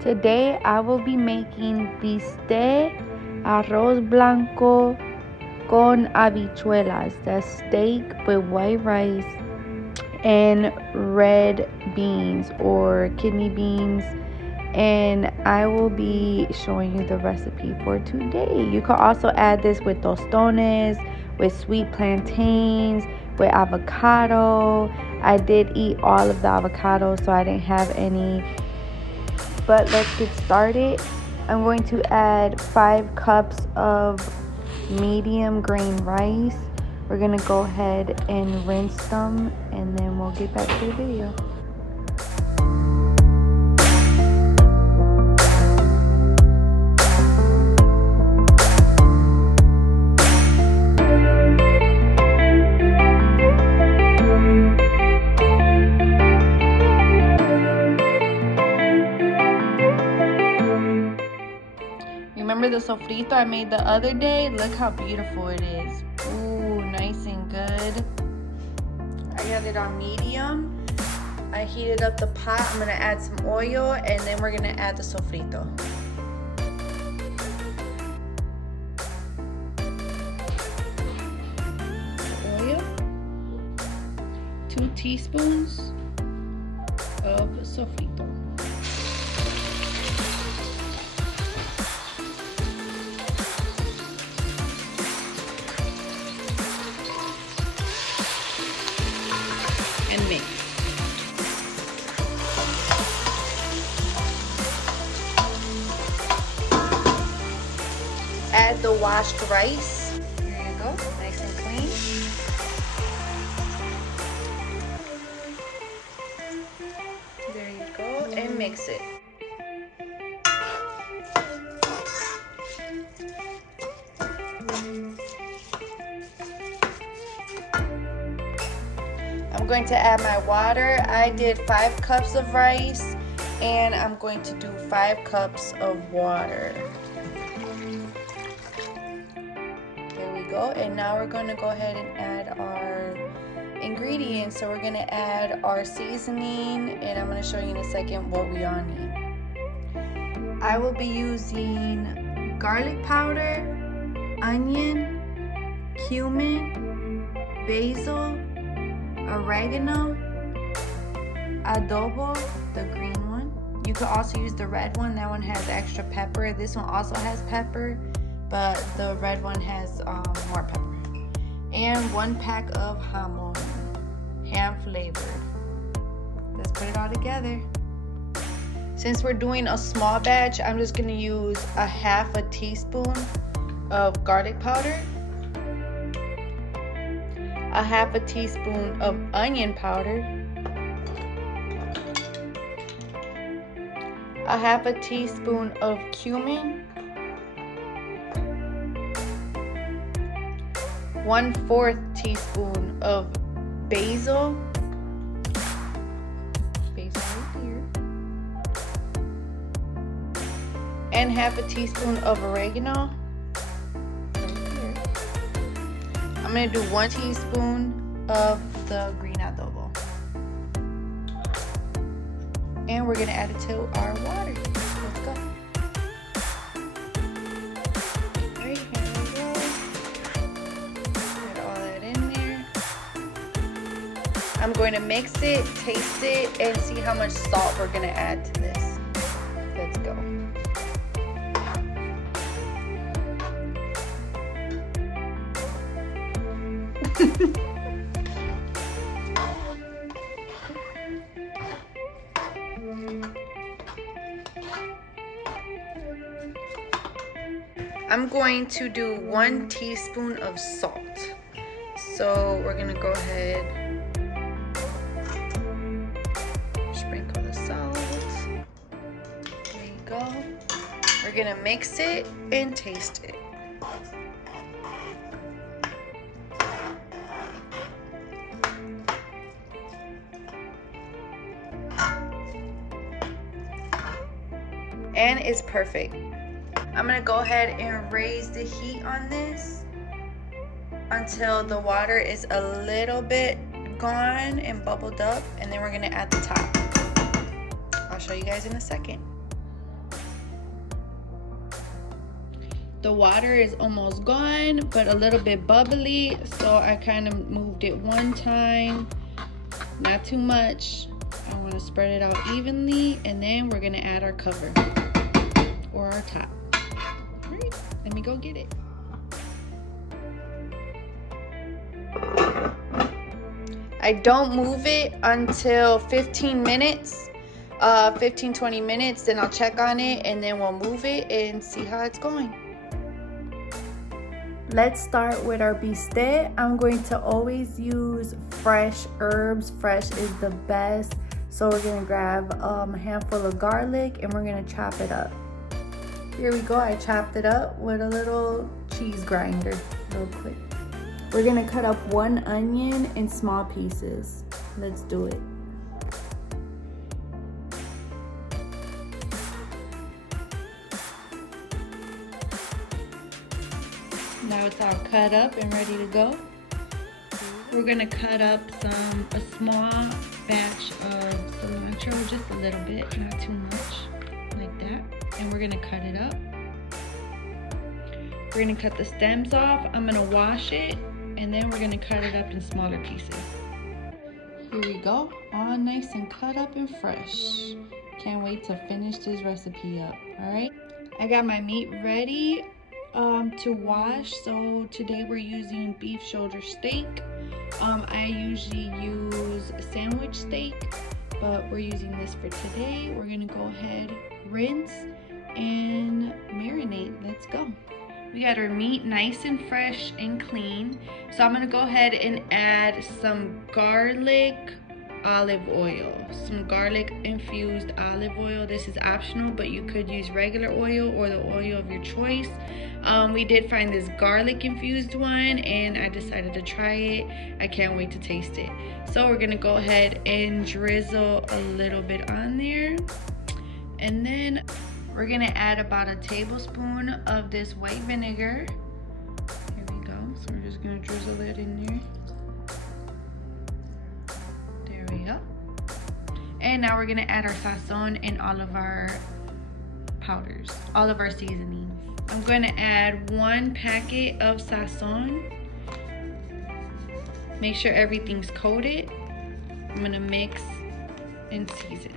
Today I will be making bistec, arroz blanco con habichuelas. That's steak with white rice and red beans or kidney beans. And I will be showing you the recipe for today. You can also add this with tostones, with sweet plantains, with avocado. I did eat all of the avocado, so I didn't have any. But let's get started. I'm going to add 5 cups of medium grain rice. We're going to go ahead and rinse them, and then we'll get back to the video. Remember the sofrito I made the other day? Look how beautiful it is. Ooh, nice and good. I got it on medium. I heated up the pot. I'm gonna add some oil, and then we're gonna add the sofrito. Oil. 2 teaspoons of sofrito. And mix. Add the washed rice. Here you go, nice and clean. There you go, and mix it. I'm going to add my water. I did 5 cups of rice, and I'm going to do 5 cups of water. There we go. And now we're going to go ahead and add our ingredients. So we're going to add our seasoning, and I'm going to show you in a second what we all need. I will be using garlic powder, onion, cumin, basil, oregano, adobo, the green one. You could also use the red one. That one has extra pepper. This one also has pepper, but the red one has more pepper. And 1 pack of jamon, ham flavored. Let's put it all together. Since we're doing a small batch, I'm just gonna use 1/2 teaspoon of garlic powder, 1/2 teaspoon of onion powder, 1/2 teaspoon of cumin, 1/4 teaspoon of basil, right here, and 1/2 teaspoon of oregano. I'm going to do 1 teaspoon of the green adobo. And we're going to add it to our water. Let's go. Alright, here we go. Add all that in there. I'm going to mix it, taste it, and see how much salt we're going to add to this. Let's go. I'm going to do 1 teaspoon of salt. So we're gonna go ahead, sprinkle the salt. There you go. We're gonna mix it and taste it. And it's perfect. I'm gonna go ahead and raise the heat on this until the water is a little bit gone and bubbled up, and then we're gonna add the top. I'll show you guys in a second. The water is almost gone, but a little bit bubbly, so I kind of moved it one time, not too much. I want to spread it out evenly, and then we're gonna add our cover or our top. All right, let me go get it. I don't move it until 15 minutes, 15-20 minutes, then I'll check on it, and then we'll move it and see how it's going. Let's start with our bistec. I'm going to always use fresh herbs. Fresh is the best. So we're gonna grab a handful of garlic and we're gonna chop it up. Here we go, I chopped it up with a little cheese grinder real quick. We're gonna cut up 1 onion in small pieces. Let's do it. Now it's all cut up and ready to go. We're gonna cut up a small batch of cilantro, just a little bit, not too much, like that. And we're gonna cut it up. We're gonna cut the stems off. I'm gonna wash it, and then we're gonna cut it up in smaller pieces. Here we go, all nice and cut up and fresh. Can't wait to finish this recipe up, all right? I got my meat ready to wash. So today we're using beef shoulder steak. I usually use sandwich steak, but we're using this for today. We're gonna go ahead, rinse, and marinate. Let's go. We got our meat nice and fresh and clean. So I'm gonna go ahead and add some garlic olive oil, some garlic infused olive oil. This is optional, but you could use regular oil or the oil of your choice. We did find this garlic infused one and I decided to try it. I can't wait to taste it. So we're gonna go ahead and drizzle a little bit on there, and then we're gonna add about a tablespoon of this white vinegar. Here we go. So we're just gonna drizzle it in there. There we go. And now we're gonna add our sazon and all of our powders, all of our seasonings. I'm gonna add 1 packet of sazon. Make sure everything's coated. I'm gonna mix and season.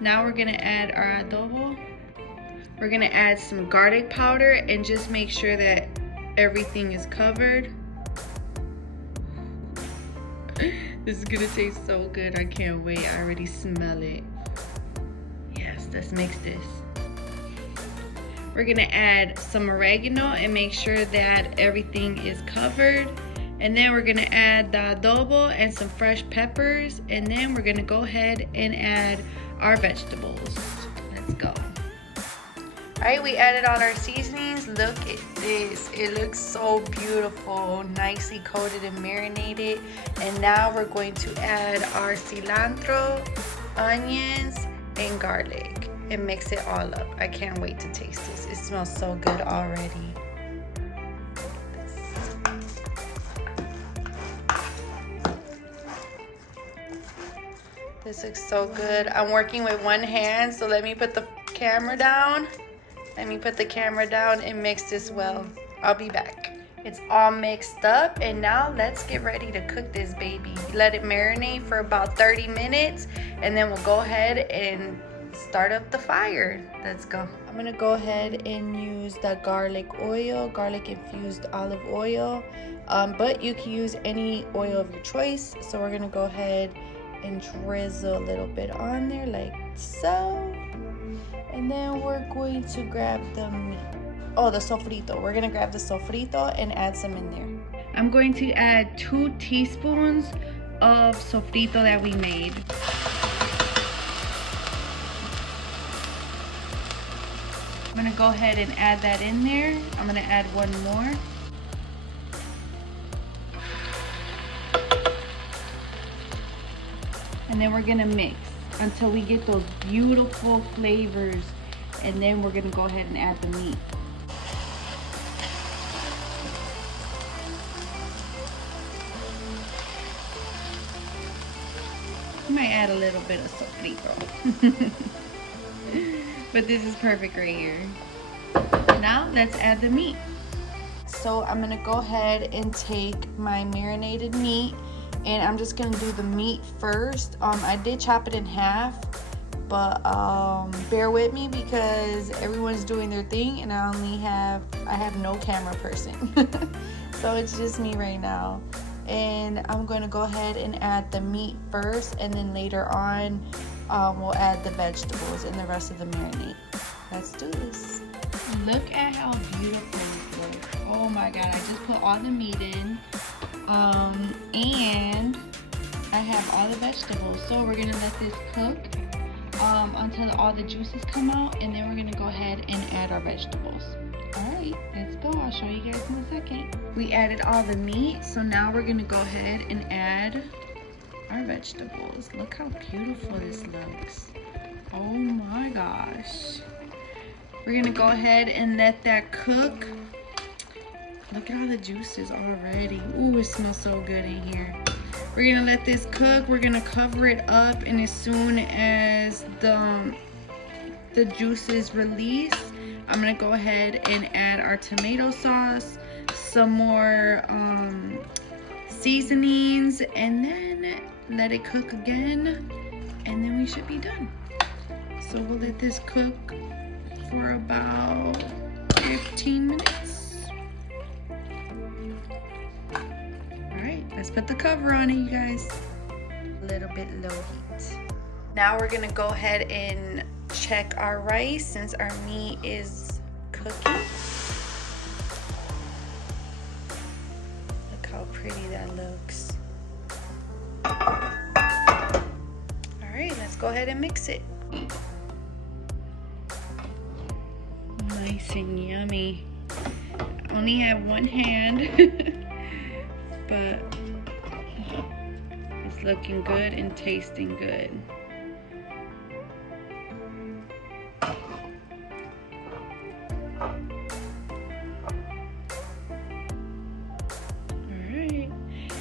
Now we're gonna add our adobo. We're gonna add some garlic powder and just make sure that everything is covered. This is gonna taste so good. I can't wait. I already smell it. Yes, let's mix this. We're gonna add some oregano and make sure that everything is covered. And then we're gonna add the adobo and some fresh peppers. And then we're gonna go ahead and add our vegetables. Let's go. All right, we added all our seasonings. Look at this. It looks so beautiful, nicely coated and marinated. And now we're going to add our cilantro, onions, and garlic and mix it all up. I can't wait to taste this. It smells so good already. This looks so good. I'm working with 1 hand, so let me put the camera down. Let me put the camera down and mix this well. I'll be back. It's all mixed up, and now let's get ready to cook this baby. Let it marinate for about 30 minutes, and then we'll go ahead and start up the fire. Let's go. I'm gonna go ahead and use the garlic oil, garlic infused olive oil, but you can use any oil of your choice. So we're gonna go ahead and drizzle a little bit on there like so, and then we're going to grab the sofrito. We're gonna grab the sofrito and add some in there. I'm going to add 2 teaspoons of sofrito that we made. I'm gonna go ahead and add that in there. I'm gonna add 1 more. And then we're gonna mix until we get those beautiful flavors, and then we're gonna go ahead and add the meat. You might add a little bit of sofrito. But this is perfect right here. Now let's add the meat. So I'm gonna go ahead and take my marinated meat, and I'm just gonna do the meat first. I did chop it in half, but bear with me because everyone's doing their thing and I have no camera person. So it's just me right now. And I'm going to go ahead and add the meat first, and then later on we'll add the vegetables and the rest of the marinade. Let's do this. Look at how beautiful it looks. Oh my god, I just put all the meat in, and I have all the vegetables. So we're going to let this cook until all the juices come out, and then we're going to go ahead and add our vegetables. Alright, let's go. I'll show you guys in a second. We added all the meat, so now we're going to go ahead and add our vegetables. Look how beautiful this looks. Oh my gosh. We're going to go ahead and let that cook. Look at all the juices already. Ooh, it smells so good in here. We're going to let this cook. We're going to cover it up, and as soon as the juices release, I'm gonna go ahead and add our tomato sauce, some more seasonings, and then let it cook again, and then we should be done. So we'll let this cook for about 15 minutes. All right, let's put the cover on it, you guys. A little bit low heat. Now we're gonna go ahead and check our rice since our meat is cooking. Look how pretty that looks. Alright, let's go ahead and mix it. Nice and yummy. I only have one hand, but it's looking good and tasting good.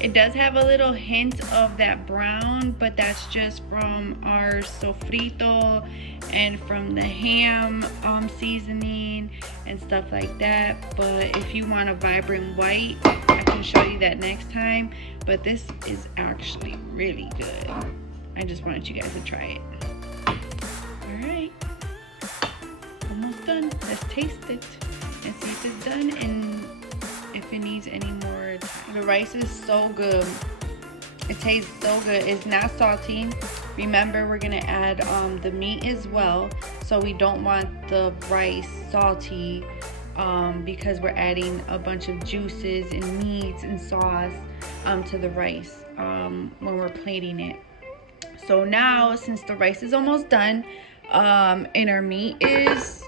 It does have a little hint of that brown, but that's just from our sofrito and from the ham seasoning and stuff like that. But if you want a vibrant white, I can show you that next time. But this is actually really good. I just wanted you guys to try it. All right, almost done. Let's taste it and see if it's done and if it needs any more time. The rice is so good. It tastes so good. It's not salty. Remember, we're gonna add the meat as well, so we don't want the rice salty because we're adding a bunch of juices and meats and sauce to the rice when we're plating it. So now, since the rice is almost done and our meat is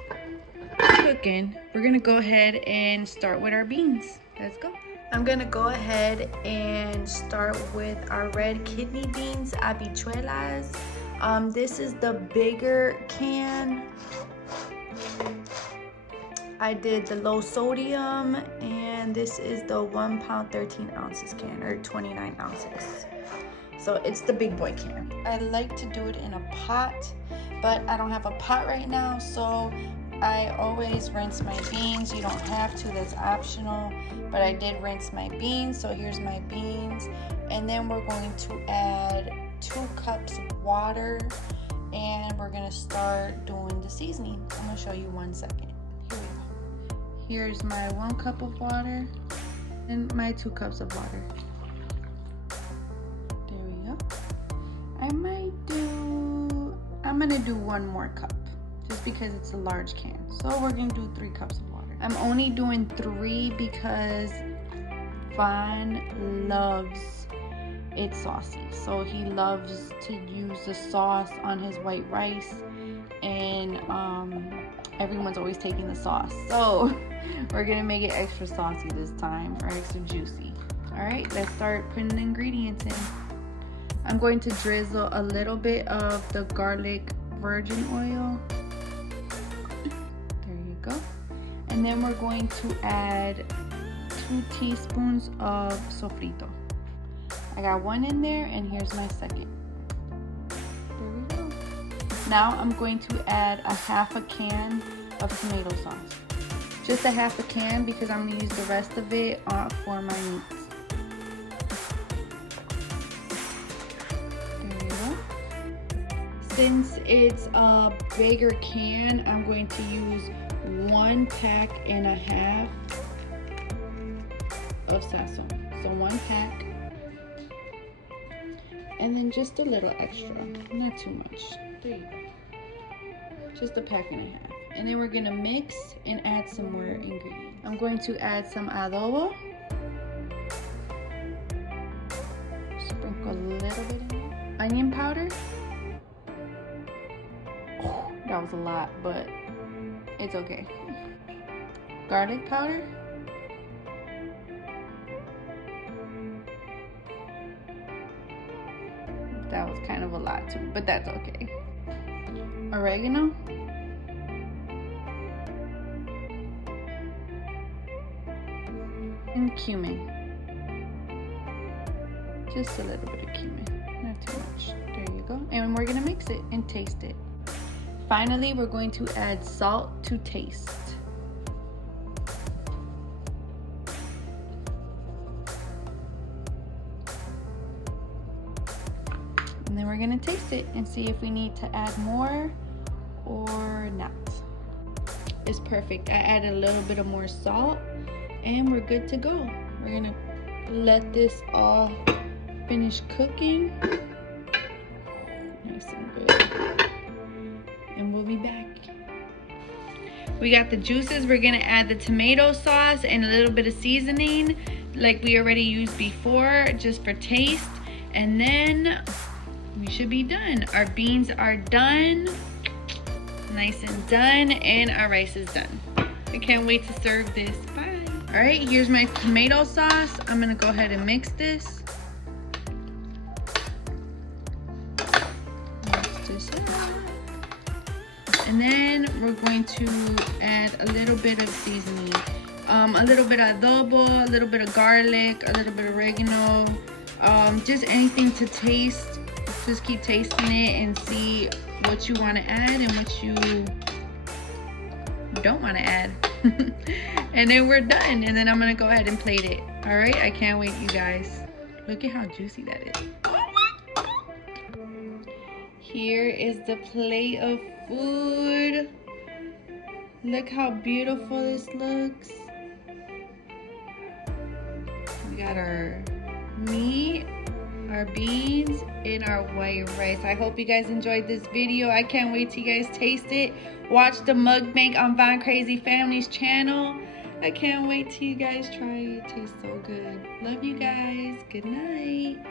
cooking, we're gonna go ahead and start with our beans. Let's go. I'm gonna go ahead and start with our red kidney beans, Habichuelas. This is the bigger can. I did the low sodium, and this is the 1 pound 13 ounces can, or 29 ounces. So it's the big boy can. I like to do it in a pot, but I don't have a pot right now, so I always rinse my beans. You don't have to, that's optional, but I did rinse my beans, so here's my beans. And then we're going to add 2 cups of water, and we're gonna start doing the seasoning. I'm gonna show you 1 second. Here we go. Here's my 1 cup of water and my 2 cups of water. There we go. I'm gonna do 1 more cup, just because it's a large can. So we're gonna do 3 cups of water. I'm only doing 3 because Vaughn loves it saucy. So he loves to use the sauce on his white rice, and everyone's always taking the sauce. So we're gonna make it extra saucy this time, or extra juicy. All right, let's start putting the ingredients in. I'm going to drizzle a little bit of the garlic virgin oil. There you go. And then we're going to add 2 teaspoons of sofrito. I got 1 in there, and here's my second. There we go. Now I'm going to add a 1/2 can of tomato sauce. Just a half a can because I'm gonna use the rest of it for my meats. There you go. Since it's a bigger can, I'm going to use 1.5 packs of sazon. So 1 pack. And then just a little extra, not too much. There you go. Just 1.5 packs. And then we're gonna mix and add some more ingredients. I'm going to add some adobo. Sprinkle a little bit in there. Onion powder. Oh, that was a lot, but it's okay. Garlic powder. That was kind of a lot too, but that's okay. Oregano. And cumin. Just a little bit of cumin, not too much. There you go. And we're gonna mix it and taste it. Finally, we're going to add salt to taste. And then we're gonna taste it and see if we need to add more or not. It's perfect. I added a little bit of more salt and we're good to go. We're gonna let this all finish cooking. Nice and good. And we'll be back. We got the juices. We're gonna add the tomato sauce and a little bit of seasoning like we already used before, just for taste. And then we should be done. Our beans are done, nice and done, and our rice is done. I can't wait to serve this. Bye. All right, here's my tomato sauce. I'm gonna go ahead and mix this. Mix this up. And then we're going to add a little bit of seasoning. A little bit of adobo, a little bit of garlic, a little bit of oregano, just anything to taste. Just keep tasting it and see what you want to add and what you don't want to add. And then we're done. And then I'm going to go ahead and plate it. All right, I can't wait, you guys. Look at how juicy that is. Here is the plate of food. Look how beautiful this looks. We got our meat, our beans, and our white rice. I hope you guys enjoyed this video. I can't wait till you guys taste it. Watch the mukbang on Von Crazy Family's channel. I can't wait till you guys try it. It tastes so good. Love you guys. Good night.